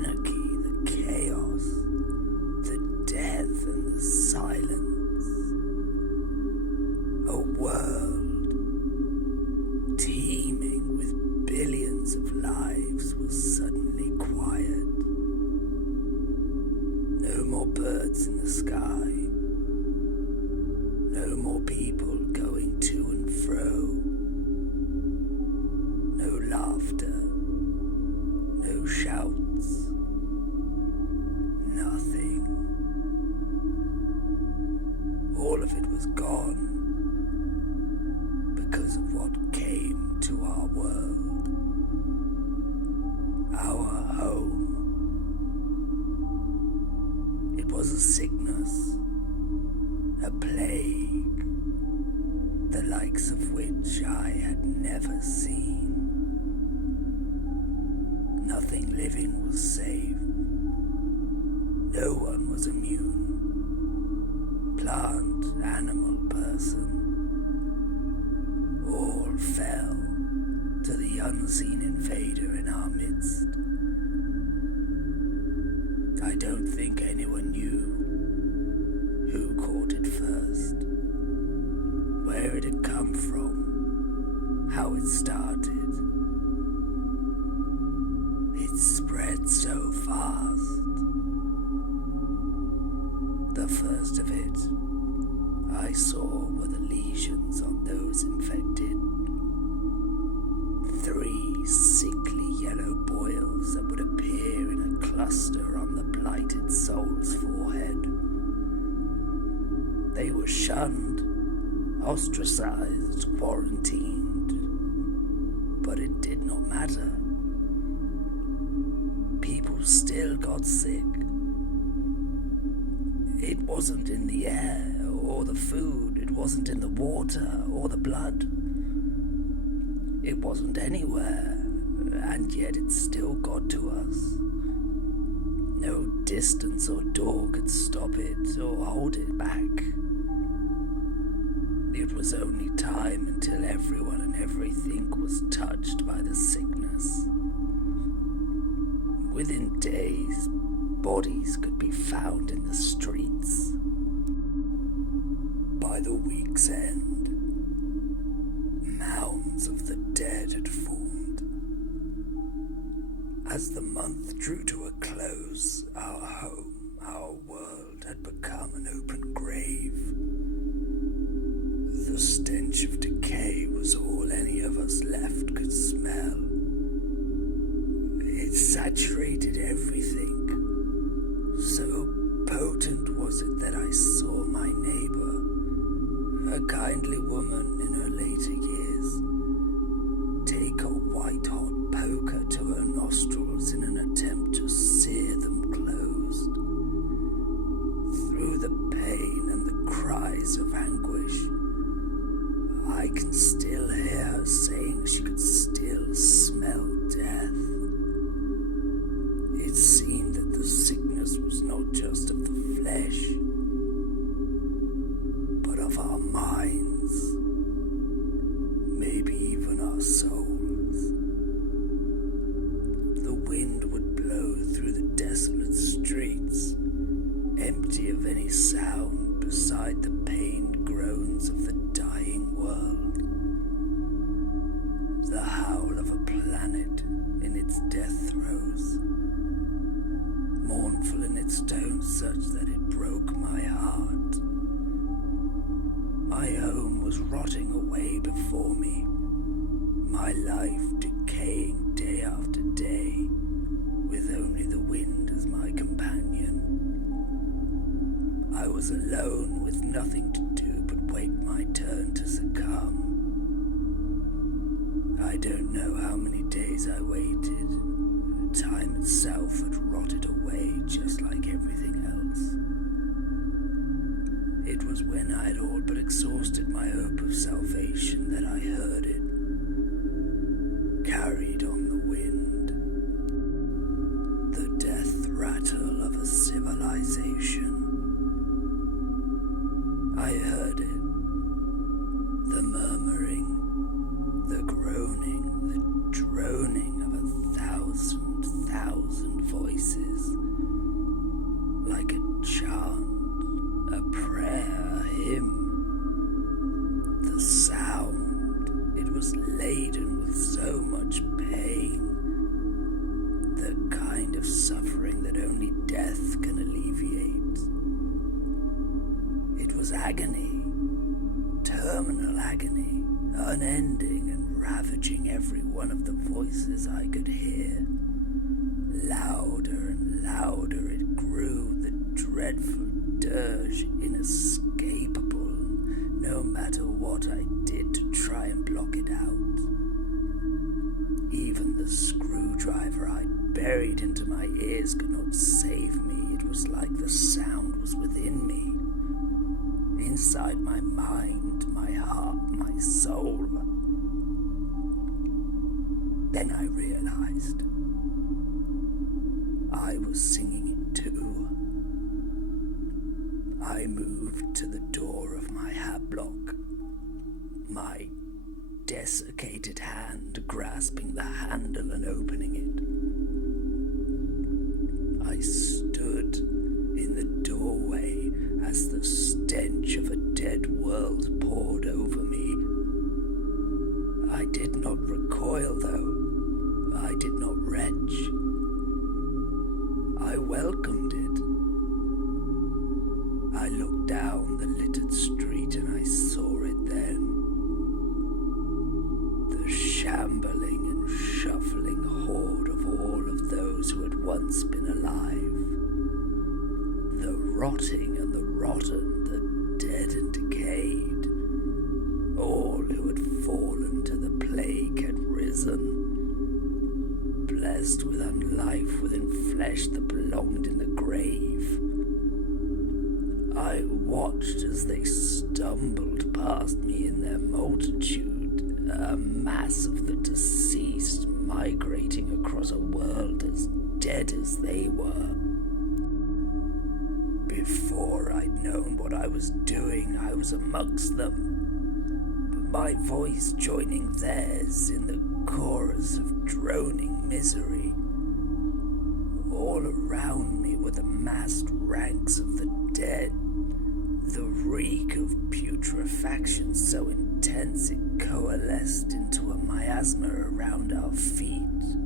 anarchy, the chaos, the death and the silence. A world teeming with billions of lives was suddenly quiet. No more birds in the sky. No more people going to and fro. No laughter. No shouts. Nothing. All of it was gone because of what came to our world. Our home. It was a sickness, a plague, the likes of which I had never seen. Nothing living was safe. No one was immune. Plant, animal, person. All fell to the unseen invader in our midst. I don't think anyone knew who caught it first, where it had come from, how it started. It spread so fast. The first of it I saw were the lesions on those infected. 3 sickly yellow boils that would appear in a cluster on the blighted soul's forehead. They were shunned, ostracized, quarantined, but it did not matter. People still got sick. It wasn't in the air or the food, it wasn't in the water or the blood. It wasn't anywhere, and yet it still got to us. No distance or door could stop it or hold it back. It was only time until everyone and everything was touched by the sickness. Within days, bodies could be found in the streets. By the week's end, mounds of the dead had formed. As the month drew to a close, our home, our world had become an open grave. The stench of decay was all any of us left could smell. It saturated everything. So potent was it that I saw my neighbor, a kindly woman in her later years, take a white-hot poker to her nostrils in an attempt to sear them closed. Through the pain and the cries of anguish, I can still hear her saying she could still smell death. It seemed that the sickness was not just of the flesh, but of our minds, maybe even our souls. The wind would blow through the desolate streets, empty of any sound beside the pained groans of the dying world. The howl of a planet in its death throes, mournful in its tone such that it broke my heart. My home was rotting away before me, my life decaying day after day, with only the wind as my companion. I was alone with nothing to do but wait my turn to succumb. I don't know how many days I waited. Time itself had rotted away just like everything else. It was when I had all but exhausted my hope of salvation that I heard it, carried on the wind. The death rattle of a civilization. I heard it. The murmuring, the groaning, the droning of 1,000 voices. voices, like a chant, a prayer, a hymn. The sound, it was laden with so much pain, the kind of suffering that only death can alleviate. It was agony, terminal agony, unending and ravaging every one of the voices I could hear. Louder and louder it grew, the dreadful dirge inescapable, no matter what I did to try and block it out. Even the screwdriver I buried into my ears could not save me. It was like the sound was within me, inside my mind, my heart, my soul. Then I realized I was singing it too. I moved to the door of my hablock, my desiccated hand grasping the handle and opening it. I stood in the doorway as the stench of a dead world poured over me. I did not recoil, though. I did not retch. I welcomed it. I looked down the littered street and I saw it then. The shambling and shuffling horde of all of those who had once been alive. The rotting and the rotten, the dead and decayed. All who had fallen to the plague had risen, blessed with unlife within flesh that belonged in the grave. I watched as they stumbled past me in their multitude, a mass of the deceased migrating across a world as dead as they were. Before I'd known what I was doing, I was amongst them, my voice joining theirs in the chorus of droning misery. All around me were the massed ranks of the dead, the reek of putrefaction so intense it coalesced into a miasma around our feet.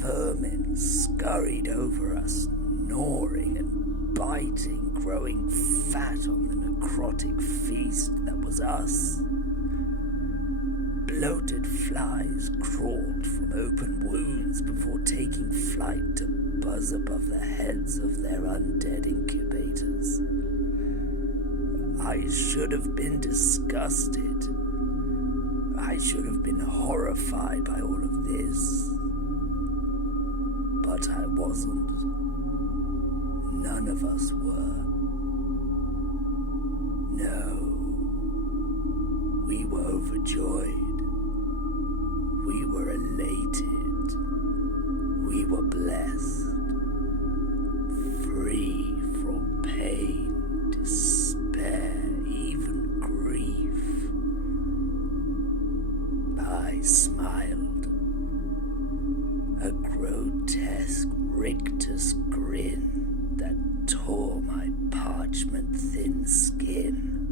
Vermin scurried over us, gnawing and biting, growing fat on the necrotic feast that was us. Bloated flies crawled from open wounds before taking flight to buzz above the heads of their undead incubators. I should have been disgusted. I should have been horrified by all of this. But I wasn't. None of us were. No. We were overjoyed. We were elated. We were blessed. Free from pain, despair, even grief. I smiled. A grotesque rictus grin that tore my parchment-thin skin.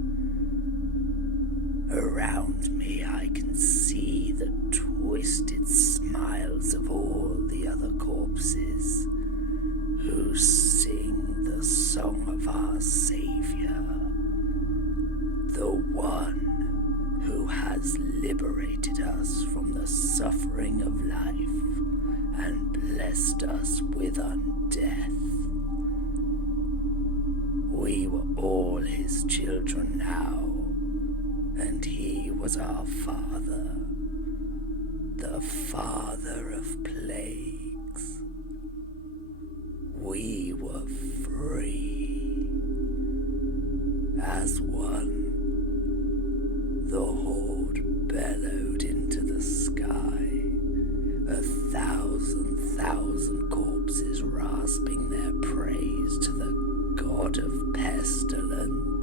Around me I can see the twisted smiles of all the other corpses who sing the song of our Savior, the one who has liberated us from the suffering of life and blessed us with undeath. We were all his children now, and he was our father, the father of plagues. We were free. As one, the horde bellowed into the sky, 1,000 corpses rasping their praise to the god of pestilence.